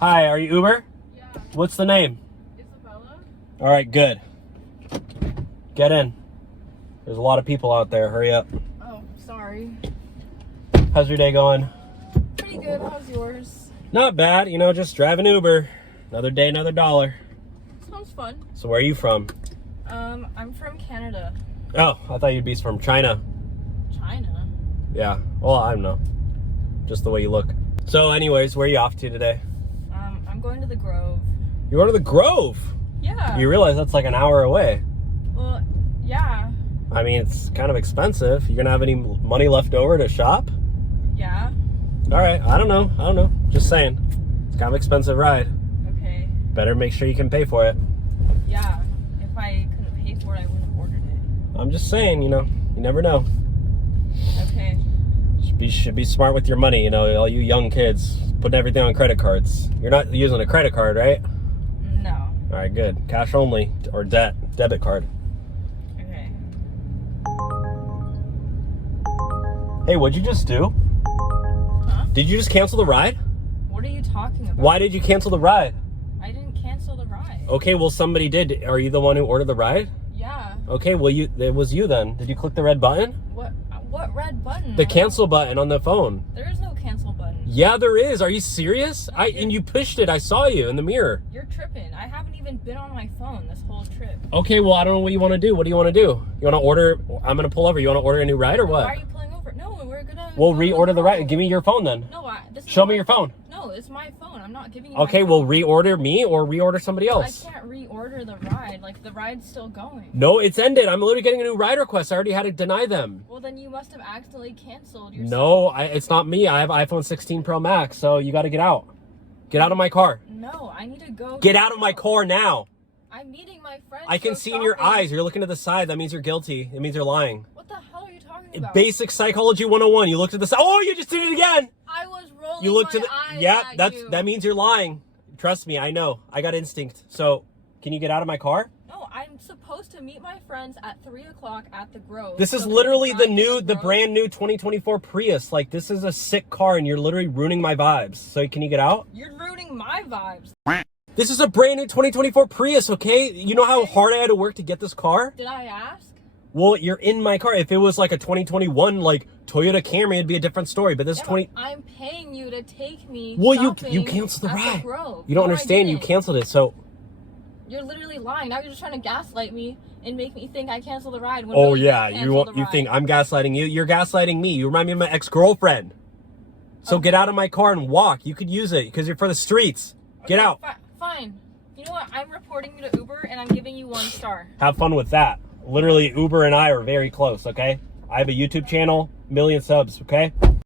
Hi, are you Uber? Yeah. What's the name? Isabella? All right, good. Get in. There's a lot of people out there. Hurry up. Oh, sorry. How's your day going? Pretty good. How's yours? Not bad. You know, just driving Uber. Another day, another dollar. Sounds fun. So where are you from? I'm from Canada. Oh, I thought you'd be from China. China? Yeah. Well, I don't know. Just the way you look. So anyways, where are you off to today? I'm going to the Grove. You're going to the Grove? Yeah. You realize that's like an hour away. Well, yeah. I mean, it's kind of expensive. You gonna have any money left over to shop? Yeah. All right. I don't know. Just saying. It's kind of expensive ride. Okay. Better make sure you can pay for it. Yeah. If I couldn't pay for it, I wouldn't have ordered it. I'm just saying, you know, you never know. Okay. Should be smart with your money, you know, all you young kids putting everything on credit cards. You're not using a credit card, right? No. All right, good. Cash only or debit card. Okay. Hey, what'd you just do? Huh? Did you just cancel the ride? What are you talking about? Why did you cancel the ride? I didn't cancel the ride. Okay, well, somebody did. Are you the one who ordered the ride? Yeah. Okay, well, it was you then. Did you click the red button? What red button? The cancel button on the phone. There is no cancel button. Yeah, there is. Are you serious? No, And you pushed it. I saw you in the mirror. You're tripping. I haven't even been on my phone this whole trip. Okay, well, I don't know what you want to do. What do you want to do? You want to order? I'm going to pull over. You want to order a new ride or what? Why are you pulling over? No, we're gonna. We'll reorder the ride. Give me your phone then. No, Show me your phone. No, it's my phone. I'm not giving you. Okay, my well, phone. reorder me or reorder somebody else. I can't reorder the ride. Like the ride's still going. No, it's ended. I'm literally getting a new ride request. I already had to deny them. Well, then you must have accidentally canceled yourself. No, it's not me. I have iPhone 16 Pro Max, so you got to get out. Get out of my car. No, I need to go. Get out of my car now. I'm meeting my friends. I can see in your eyes. You're looking to the side. That means you're guilty. It means you're lying. What the hell are you talking about? Basic Psychology 101. You looked at the side. Oh, you just did it again. I was rolling You looked my to the. eyes Yeah, at you. that means you're lying. Trust me, I know. I got instinct. So, can you get out of my car? No, I'm supposed to meet my friends at 3 o'clock at the Grove. This is So literally can we drive to the Grove? brand new 2024 Prius. Like, this is a sick car, and you're literally ruining my vibes. So, can you get out? You're ruining my vibes. This is a brand new 2024 Prius, okay? You know how hard I had to work to get this car? Did I ask? Well, you're in my car. If it was like a 2021, like, Toyota Camry, it'd be a different story. But this Yeah, I'm paying you to take me. Well, shopping you canceled the at ride. Grove. You don't No, I understand. You didn't. canceled it, so... You're literally lying. Now you're just trying to gaslight me and make me think I canceled the ride. When Oh, really yeah. didn't You cancel the ride. think I'm gaslighting you? You're gaslighting me. You remind me of my ex-girlfriend. So Okay. get out of my car and walk. You could use it because you're for the streets. Get Okay, out. Fine. You know what? I'm reporting you to Uber and I'm giving you 1 star. Have fun with that. Literally, Uber and I are very close, okay? I have a YouTube channel, 1 million subs, okay?